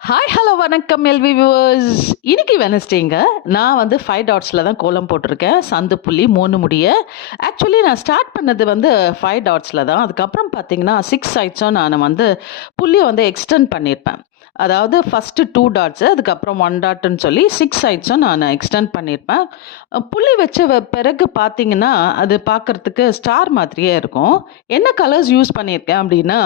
Hi hello வணக்கம் LV viewers இன்னைக்கு வெனஸ்டேங்க நான் வந்து ஃபைவ் டாட்ஸில் தான் கோலம் போட்டிருக்கேன். சந்து புள்ளி மூணு முடிய. ஆக்சுவலி நான் ஸ்டார்ட் பண்ணது வந்து ஃபைவ் டாட்ஸில் தான். அதுக்கப்புறம் பார்த்தீங்கன்னா சிக்ஸ் சைட்ஸும் நான் வந்து புள்ளியை வந்து எக்ஸ்டெண்ட் பண்ணியிருப்பேன் அதாவது ஃபஸ்ட்டு டூ டாட்ஸு அதுக்கப்புறம் ஒன் டாட்னு சொல்லி சிக்ஸ் சைட்ஸும் நான் எக்ஸ்டெண்ட் பண்ணியிருப்பேன். புள்ளி வச்ச பிறகு பார்த்தீங்கன்னா அது பார்க்குறதுக்கு ஸ்டார் மாதிரியே இருக்கும். என்ன கலர்ஸ் யூஸ் பண்ணியிருக்கேன் அப்படின்னா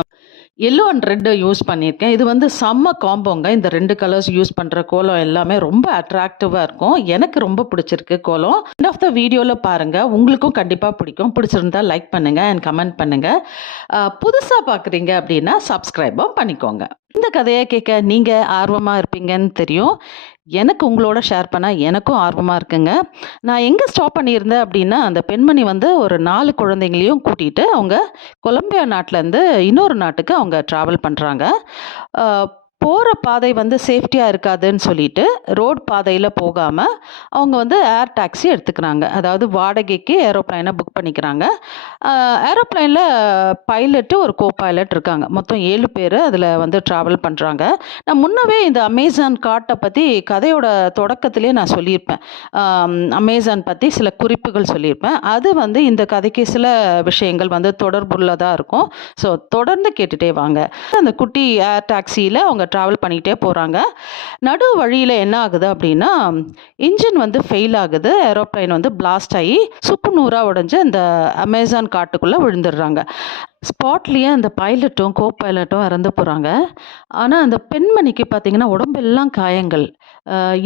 எல்லோ அண்ட் ரெட்டை யூஸ் பண்ணியிருக்கேன். இது வந்து செம்ம காம்போங்க இந்த ரெண்டு கலர்ஸ் யூஸ் பண்ணுற கோலம் எல்லாமே ரொம்ப அட்ராக்டிவாக இருக்கும். எனக்கு ரொம்ப பிடிச்சிருக்கு கோலம். எண்ட் ஆஃப் த வீடியோவில் பாருங்கள் உங்களுக்கும் கண்டிப்பாக பிடிக்கும். பிடிச்சிருந்தா லைக் பண்ணுங்கள் அண்ட் கமெண்ட் பண்ணுங்கள் புதுசாக பார்க்குறீங்க அப்படின்னா சப்ஸ்கிரைபும் பண்ணிக்கோங்க. இந்த கதையை கேட்க நீங்கள் ஆர்வமாக இருப்பீங்கன்னு தெரியும். எனக்கு உங்களோட ஷேர் பண்ண எனக்கும் ஆர்வமாக இருக்குங்க. நான் எங்கே ஸ்டாப் பண்ணியிருந்தேன் அப்படின்னா அந்த பெண்மணி வந்து ஒரு நாலு குழந்தைங்களையும் கூட்டிகிட்டு அவங்க கொலம்பியா நாட்டிலேருந்து இன்னொரு நாட்டுக்கு அவங்க ட்ராவல் பண்ணுறாங்க போகிற பாதை வந்து சேஃப்டியாக இருக்காதுன்னு சொல்லிட்டு ரோட் பாதையில் போகாமல் அவங்க வந்து ஏர் டாக்ஸி எடுத்துக்கிறாங்க. அதாவது வாடகைக்கு ஏரோப்ளைனை புக் பண்ணிக்கிறாங்க. ஏரோப்ளைனில் பைலட்டு ஒரு கோ பைலட் இருக்காங்க. மொத்தம் ஏழு பேர் அதில் வந்து ட்ராவல் பண்ணுறாங்க நான் முன்னவே இந்த அமேசான் காட்டை பற்றி கதையோட தொடக்கத்திலே நான் சொல்லியிருப்பேன். அமேசான் பற்றி சில குறிப்புகள் சொல்லியிருப்பேன். அது வந்து இந்த கதைக்கு சில விஷயங்கள் வந்து தொடர்புள்ளதாக இருக்கும். ஸோ தொடர்ந்து கேட்டுகிட்டே வாங்க. அந்த குட்டி ஏர் டாக்ஸியில் அவங்க ட்ராவல் பண்ணிக்கிட்டே போகிறாங்க நடு வழியில் என்ன ஆகுது அப்படின்னா இன்ஜின் வந்து ஃபெயில் ஆகுது. ஏரோப்ளைன் வந்து பிளாஸ்ட் ஆகி சுக்கு நூறாக உடஞ்சி அந்த அமேசான் காட்டுக்குள்ளே விழுந்துடுறாங்க. ஸ்பாட்லேயே அந்த பைலட்டும் கோ பைலட்டும் இறந்து போகிறாங்க ஆனால் அந்த பெண்மணிக்கு பார்த்தீங்கன்னா உடம்பெல்லாம் காயங்கள்.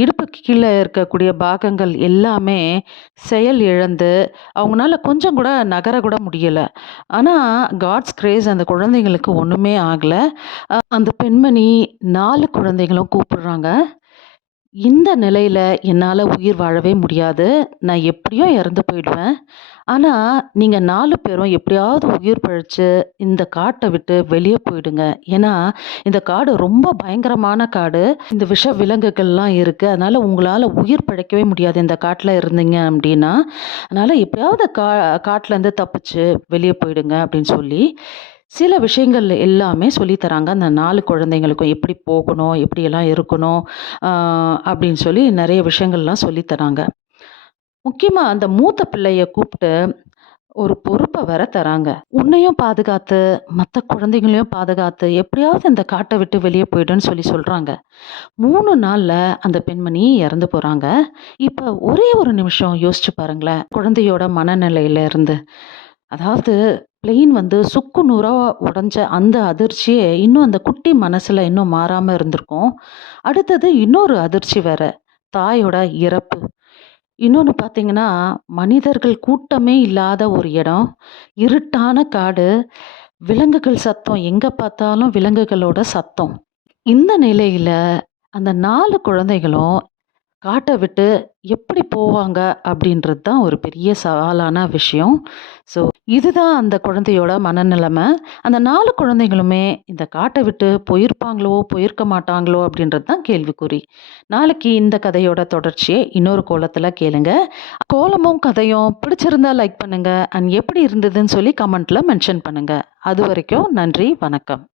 இடுப்புக்கு கீழே இருக்கக்கூடிய பாகங்கள் எல்லாமே செயல் இழந்து அவங்களால கொஞ்சம் கூட நகர கூட முடியலை. ஆனால் காட்ஸ் கிரேஸ் அந்த குழந்தைங்களுக்கு ஒன்றுமே ஆகலை. அந்த பெண்மணி நாலு குழந்தைகளும் கூப்பிடுறாங்க. இந்த நிலையில் என்னால் உயிர் வாழவே முடியாது. நான் எப்படியும் இறந்து போயிடுவேன். ஆனால் நீங்கள் நாலு பேரும் எப்படியாவது உயிர் பழித்து இந்த காட்டை விட்டு வெளியே போயிடுங்க. ஏன்னா இந்த காடு ரொம்ப பயங்கரமான காடு. இந்த விஷ விலங்குகள்லாம் இருக்குது அதனால் உங்களால் உயிர் பிழைக்கவே முடியாது இந்த காட்டில் இருந்தீங்க அப்படின்னா அதனால் எப்படியாவது கா காட்டிலேருந்து தப்பிச்சு வெளியே போயிடுங்க அப்படின்னு சொல்லி சில விஷயங்கள் எல்லாமே சொல்லித்தராங்க அந்த நாலு குழந்தைங்களுக்கும் எப்படி போகணும் எப்படியெல்லாம் இருக்கணும் அப்படின்னு சொல்லி நிறைய விஷயங்கள்லாம் சொல்லித்தராங்க முக்கியமாக அந்த மூத்த பிள்ளைய கூப்பிட்டு ஒரு பொறுப்பை வர தராங்க. உன்னையும் பாதுகாத்து மற்ற குழந்தைங்களையும் பாதுகாத்து எப்படியாவது இந்த காட்டை விட்டு வெளியே போயிடுன்னு சொல்லி சொல்கிறாங்க மூணு நாளில் அந்த பெண்மணி இறந்து போகிறாங்க இப்போ ஒரே ஒரு நிமிஷம் யோசிச்சு பாருங்களேன். குழந்தையோட மனநிலையில இருந்து. அதாவது பிளெயின் வந்து சுக்கு நூறாக உடஞ்ச அந்த அதிர்ச்சியே இன்னும் அந்த குட்டி மனசில் இன்னும் மாறாமல் இருந்திருக்கும். அடுத்தது இன்னொரு அதிர்ச்சி வேற தாயோட இறப்பு. இன்னொன்று பார்த்தீங்கன்னா மனிதர்கள் கூட்டமே இல்லாத ஒரு இடம் இருட்டான காடு விலங்குகள் சத்தம் எங்கே பார்த்தாலும் விலங்குகளோட சத்தம். இந்த நிலையில் அந்த நாலு குழந்தைகளும் காட்டை விட்டு எப்படி போவாங்க அப்படின்றது தான் ஒரு பெரிய சவாலான விஷயம். ஸோ இதுதான் அந்த குழந்தையோட மனநிலைமை. அந்த நாலு குழந்தைகளுமே இந்த காட்டை விட்டு போயிருப்பாங்களோ போயிருக்க மாட்டாங்களோ அப்படின்றது தான் கேள்விக்குறி. நாளைக்கு இந்த கதையோட தொடர்ச்சியை இன்னொரு கோலத்தில் கேளுங்க. கோலமும் கதையும் பிடிச்சிருந்தா லைக் பண்ணுங்கள் அண்ட் எப்படி இருந்ததுன்னு சொல்லி கமெண்ட்டில் மென்ஷன் பண்ணுங்கள் அது வரைக்கும் நன்றி வணக்கம்.